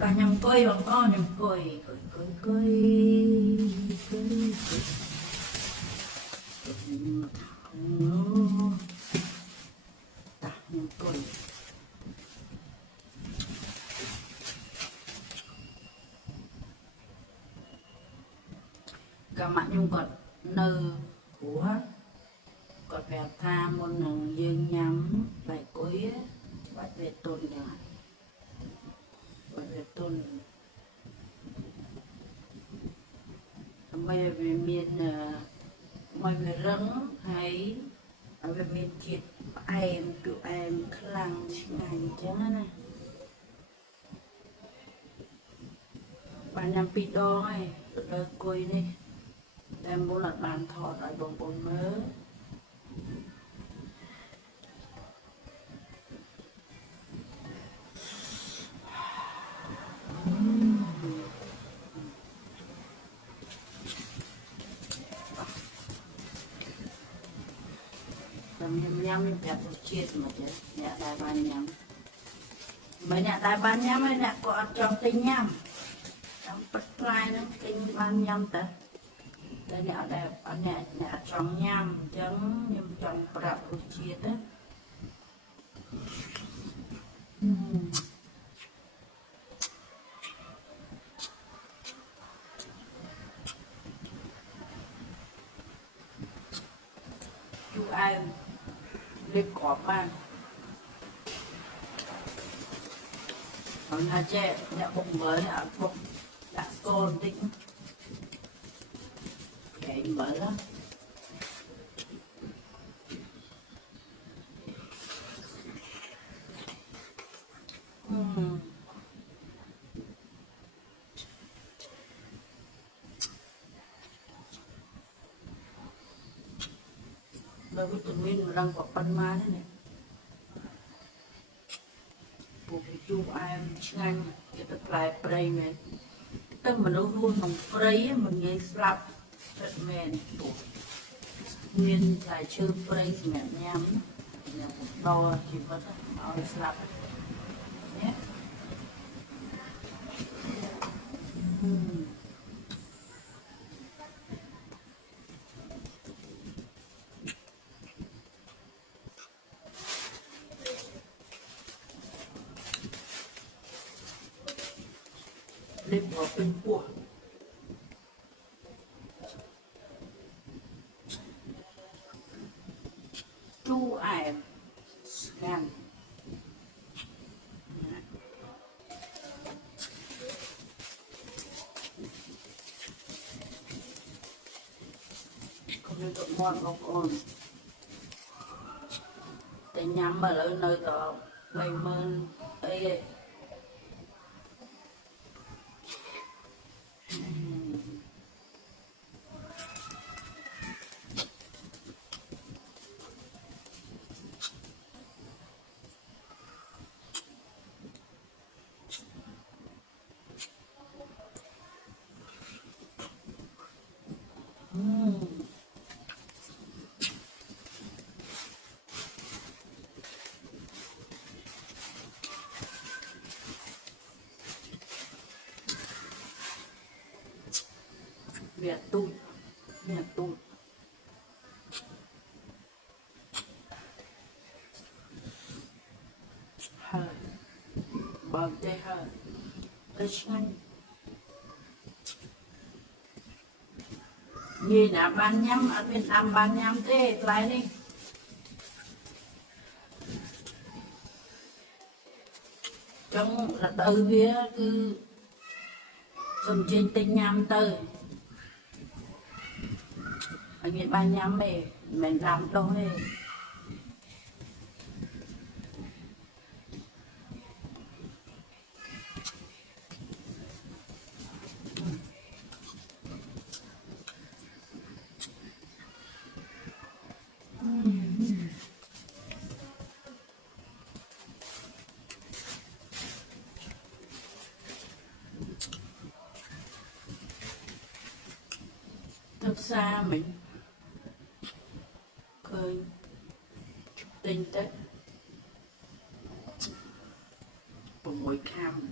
ta nhầm coi bằng con nhầm coi coi ta nhầm coi cả mặt nhung còn nơ của còn bèo tha môn nằng dương nhắm bài cối bắt về tôn nhờ bắt về tôn mày về miền mày về rắn hay ở về miền chết em tụi em khăng ngày chẳng này bạn nhắm bị đo ấy đời cối đi em muốn là bàn thọ tại bồng bồn mớ nhắm chặt chết mà chết nhà đại ban nhắm mấy nhà đại ban nhắm mấy nhà có trong tinh nhắm trong bất lai nó tinh ban nhắm ta ta nhà đại ở nhà trong nhắm chẳng nhưng trong bạc chết á chú ai lên cọp ăn ở nhà trẻ nhà bụng mới là bụng đã côn tính cái mới lắm bởi vì tụi mình đang có phần má thế này bộ cái chú em ngang cái tập lại prey này tức mà nó luôn bằng prey mình nghe slap thật mềm bộ nguyên lại chưa prey mềm nhám đo chỉ cóเอาslap nhé lên vào bên của chú em scan không nên tụi ngon không ổn để nhắm mà lấy nơi đó bay mơn ấy Việt tụt hơi bằng tay hơi cái xanh gì nè ban nhắm ở bên Nam ban nhắm thế lại đi trong là từ phía cứ sầm trên tinh nhắm tới ở bên ban nhắm này mình làm thôi thực ra mình khơi tinh tế một mỗi cam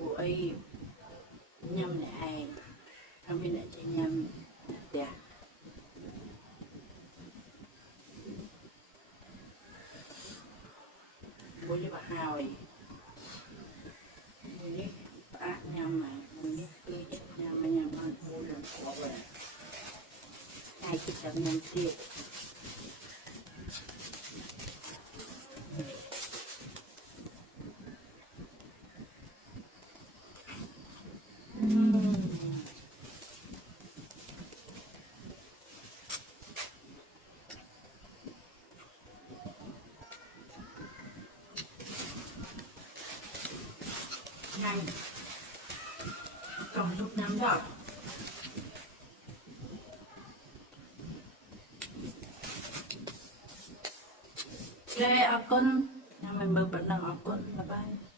của ấy nhâm này ai không biết là chị nhâm dạ bố cho bà hào bố nhé bà nhâm này bố nhé cứ nhâm mà nhâm hơn bố lần của bà ai cứ chậm nhâm tiết nhanh cầm lúc nắm đỏ Oke, akun yang member benang akun, bye bye.